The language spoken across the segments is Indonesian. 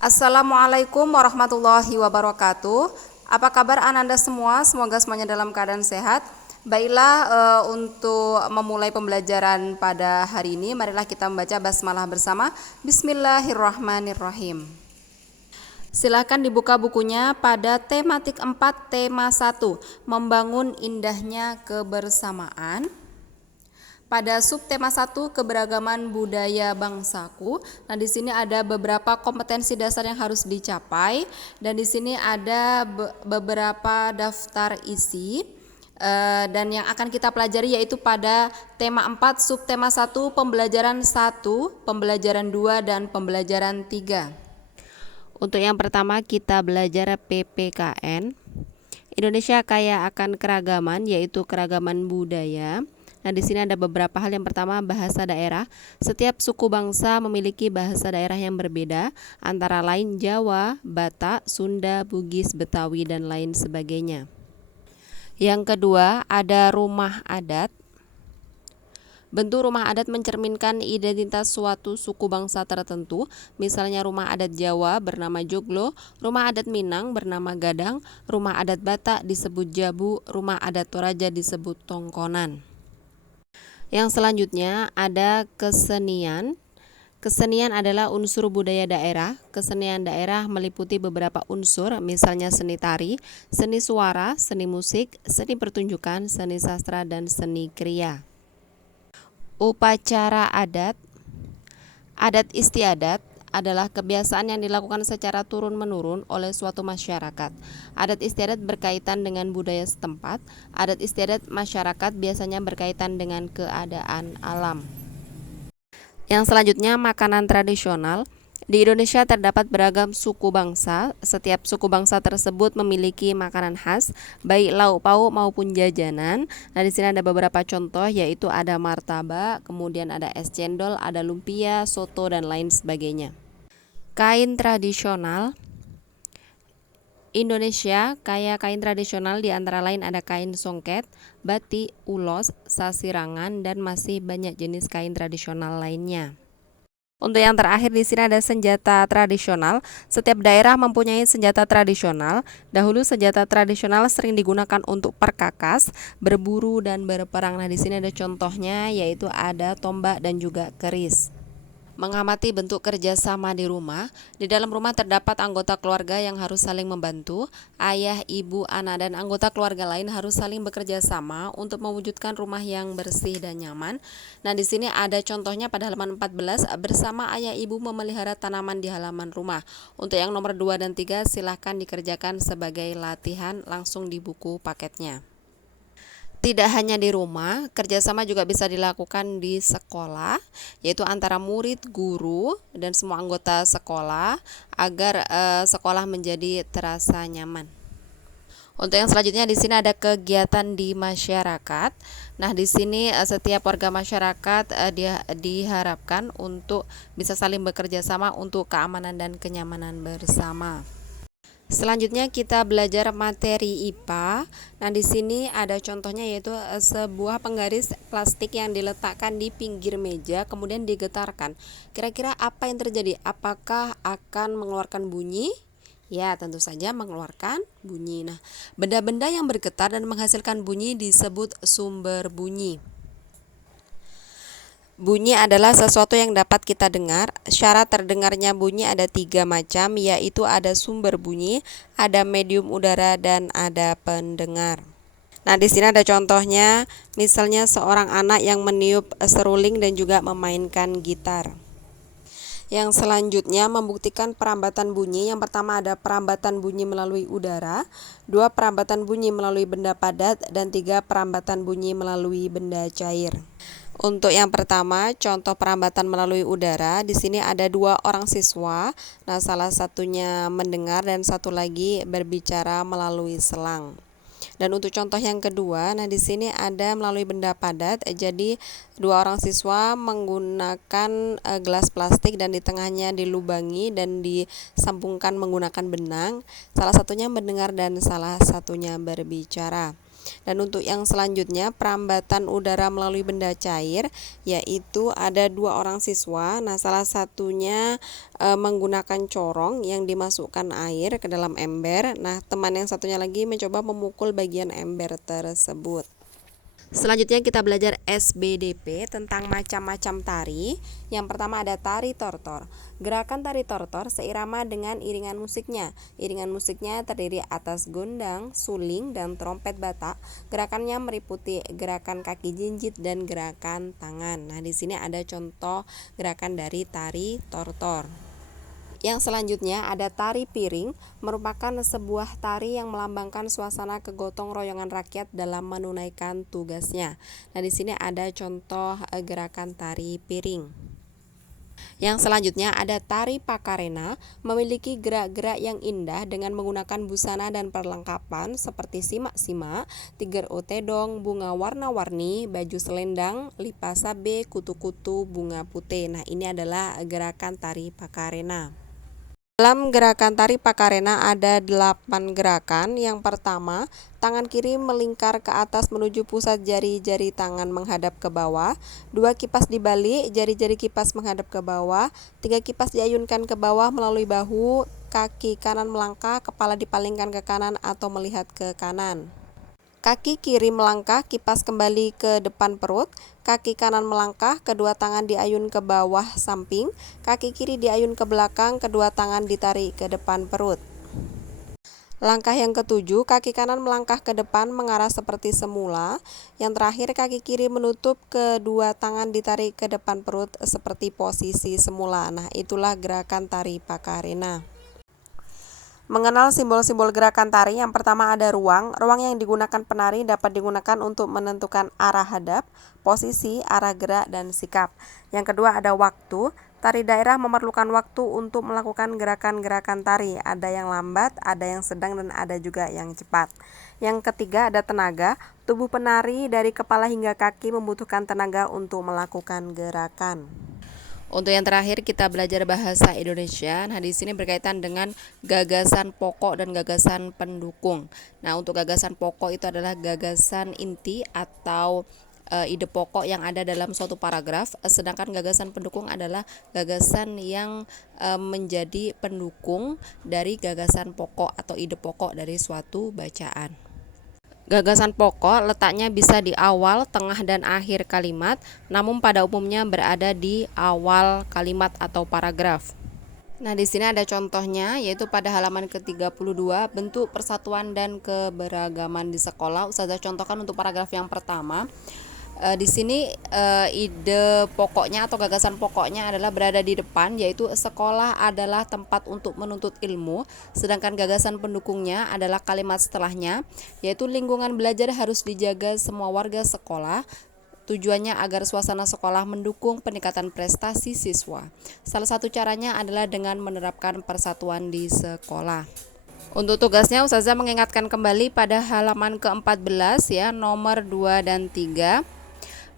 Assalamualaikum warahmatullahi wabarakatuh. Apa kabar Ananda semua? Semoga semuanya dalam keadaan sehat. Baiklah, untuk memulai pembelajaran pada hari ini, marilah kita membaca basmalah bersama. Bismillahirrahmanirrahim. Silakan dibuka bukunya pada tematik 4, tema 1, membangun indahnya kebersamaan. Pada subtema 1, keberagaman budaya bangsaku. Nah, di sini ada beberapa kompetensi dasar yang harus dicapai dan di sini ada beberapa daftar isi dan yang akan kita pelajari yaitu pada tema 4, subtema 1, pembelajaran 1, pembelajaran 2 dan pembelajaran 3. Untuk yang pertama kita belajar PPKN. Indonesia kaya akan keragaman, yaitu keragaman budaya. Nah, di sini ada beberapa hal. Yang pertama, bahasa daerah. Setiap suku bangsa memiliki bahasa daerah yang berbeda, antara lain Jawa, Batak, Sunda, Bugis, Betawi, dan lain sebagainya. Yang kedua, ada rumah adat. Bentuk rumah adat mencerminkan identitas suatu suku bangsa tertentu. Misalnya rumah adat Jawa bernama Joglo, rumah adat Minang bernama Gadang, rumah adat Batak disebut Jabu, rumah adat Toraja disebut Tongkonan. Yang selanjutnya ada kesenian. Kesenian adalah unsur budaya daerah. Kesenian daerah meliputi beberapa unsur, misalnya seni tari, seni suara, seni musik, seni pertunjukan, seni sastra, dan seni kriya. Upacara adat. Adat istiadat adalah kebiasaan yang dilakukan secara turun-menurun oleh suatu masyarakat. Adat istiadat berkaitan dengan budaya setempat. Adat istiadat masyarakat biasanya berkaitan dengan keadaan alam. Yang selanjutnya, makanan tradisional. Di Indonesia terdapat beragam suku bangsa. Setiap suku bangsa tersebut memiliki makanan khas, baik lauk pauk maupun jajanan. Nah, di sini ada beberapa contoh, yaitu ada martabak, kemudian ada es cendol, ada lumpia, soto, dan lain sebagainya. Kain tradisional. Indonesia kaya kain tradisional, di antara lain ada kain songket, batik, ulos, sasirangan, dan masih banyak jenis kain tradisional lainnya. Untuk yang terakhir di sini ada senjata tradisional. Setiap daerah mempunyai senjata tradisional. Dahulu senjata tradisional sering digunakan untuk perkakas, berburu, dan berperang. Nah, di sini ada contohnya, yaitu ada tombak dan juga keris. Mengamati bentuk kerjasama di rumah. Di dalam rumah terdapat anggota keluarga yang harus saling membantu. Ayah, ibu, anak, dan anggota keluarga lain harus saling bekerja sama untuk mewujudkan rumah yang bersih dan nyaman. Nah, di sini ada contohnya pada halaman 14, bersama ayah ibu memelihara tanaman di halaman rumah. Untuk yang nomor 2 dan 3 silahkan dikerjakan sebagai latihan langsung di buku paketnya. Tidak hanya di rumah, kerjasama juga bisa dilakukan di sekolah, yaitu antara murid, guru, dan semua anggota sekolah agar sekolah menjadi terasa nyaman. Untuk yang selanjutnya di sini ada kegiatan di masyarakat. Nah, di sini setiap warga masyarakat diharapkan untuk bisa saling bekerja sama untuk keamanan dan kenyamanan bersama. Selanjutnya kita belajar materi IPA. Nah, di sini ada contohnya, yaitu sebuah penggaris plastik yang diletakkan di pinggir meja kemudian digetarkan. Kira-kira apa yang terjadi? Apakah akan mengeluarkan bunyi? Ya, tentu saja mengeluarkan bunyi. Nah, benda-benda yang bergetar dan menghasilkan bunyi disebut sumber bunyi. Bunyi adalah sesuatu yang dapat kita dengar. Syarat terdengarnya bunyi ada 3 macam, yaitu ada sumber bunyi, ada medium udara, dan ada pendengar. Nah, di sini ada contohnya, misalnya seorang anak yang meniup seruling dan juga memainkan gitar. Yang selanjutnya membuktikan perambatan bunyi. Yang pertama ada perambatan bunyi melalui udara, 2 perambatan bunyi melalui benda padat, dan 3 perambatan bunyi melalui benda cair. Untuk yang pertama, contoh perambatan melalui udara, di sini ada 2 orang siswa. Nah, salah satunya mendengar dan satu lagi berbicara melalui selang. Dan untuk contoh yang kedua, nah di sini ada melalui benda padat. Jadi 2 orang siswa menggunakan gelas plastik dan di tengahnya dilubangi dan disambungkan menggunakan benang. Salah satunya mendengar dan salah satunya berbicara. Dan untuk yang selanjutnya perambatan udara melalui benda cair, yaitu ada 2 orang siswa. Nah, salah satunya menggunakan corong yang dimasukkan air ke dalam ember. Nah, teman yang satunya lagi mencoba memukul bagian ember tersebut. Selanjutnya kita belajar SBDP tentang macam-macam tari. Yang pertama ada tari tortor. Gerakan tari tortor seirama dengan iringan musiknya. Iringan musiknya terdiri atas gondang, suling, dan trompet Batak. Gerakannya meliputi gerakan kaki jinjit dan gerakan tangan. Nah, di sini ada contoh gerakan dari tari tortor. Yang selanjutnya ada tari piring, merupakan sebuah tari yang melambangkan suasana kegotong royongan rakyat dalam menunaikan tugasnya. Nah, di sini ada contoh gerakan tari piring. Yang selanjutnya ada tari pakarena, memiliki gerak-gerak yang indah dengan menggunakan busana dan perlengkapan seperti simak-simak, tiger otedong, bunga warna-warni, baju selendang, lipa sabe, kutu-kutu, bunga putih. Nah, ini adalah gerakan tari pakarena. Dalam gerakan tari pakarena ada 8 gerakan. Yang pertama, tangan kiri melingkar ke atas menuju pusat jari-jari tangan menghadap ke bawah. 2, kipas dibalik, jari-jari kipas menghadap ke bawah. 3, kipas diayunkan ke bawah melalui bahu. Kaki kanan melangkah, kepala dipalingkan ke kanan atau melihat ke kanan. Kaki kiri melangkah, kipas kembali ke depan perut. Kaki kanan melangkah, kedua tangan diayun ke bawah samping. Kaki kiri diayun ke belakang, kedua tangan ditarik ke depan perut. Langkah yang ketujuh, kaki kanan melangkah ke depan mengarah seperti semula. Yang terakhir, kaki kiri menutup, kedua tangan ditarik ke depan perut seperti posisi semula. Nah, itulah gerakan tari pakarena. Mengenal simbol-simbol gerakan tari, yang pertama ada ruang. Ruang yang digunakan penari dapat digunakan untuk menentukan arah hadap, posisi, arah gerak, dan sikap. Yang kedua ada waktu. Tari daerah memerlukan waktu untuk melakukan gerakan-gerakan tari. Ada yang lambat, ada yang sedang, dan ada juga yang cepat. Yang ketiga ada tenaga. Tubuh penari dari kepala hingga kaki membutuhkan tenaga untuk melakukan gerakan. Untuk yang terakhir kita belajar bahasa Indonesia. Nah, di sini berkaitan dengan gagasan pokok dan gagasan pendukung. Nah, untuk gagasan pokok itu adalah gagasan inti atau ide pokok yang ada dalam suatu paragraf, sedangkan gagasan pendukung adalah gagasan yang menjadi pendukung dari gagasan pokok atau ide pokok dari suatu bacaan. Gagasan pokok letaknya bisa di awal, tengah, dan akhir kalimat, namun pada umumnya berada di awal kalimat atau paragraf. Nah, di sini ada contohnya, yaitu pada halaman ke-32, bentuk persatuan dan keberagaman di sekolah. Ustazah contohkan untuk paragraf yang pertama. Di sini ide pokoknya atau gagasan pokoknya adalah berada di depan, yaitu sekolah adalah tempat untuk menuntut ilmu, sedangkan gagasan pendukungnya adalah kalimat setelahnya, yaitu lingkungan belajar harus dijaga semua warga sekolah. Tujuannya agar suasana sekolah mendukung peningkatan prestasi siswa. Salah satu caranya adalah dengan menerapkan persatuan di sekolah. Untuk tugasnya Ustazah mengingatkan kembali pada halaman ke-14 ya, nomor 2 dan 3.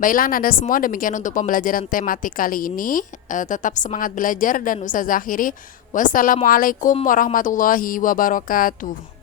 Baiklah Anda semua, demikian untuk pembelajaran tematik kali ini. Tetap semangat belajar dan Ustazah akhiri. Wassalamualaikum warahmatullahi wabarakatuh.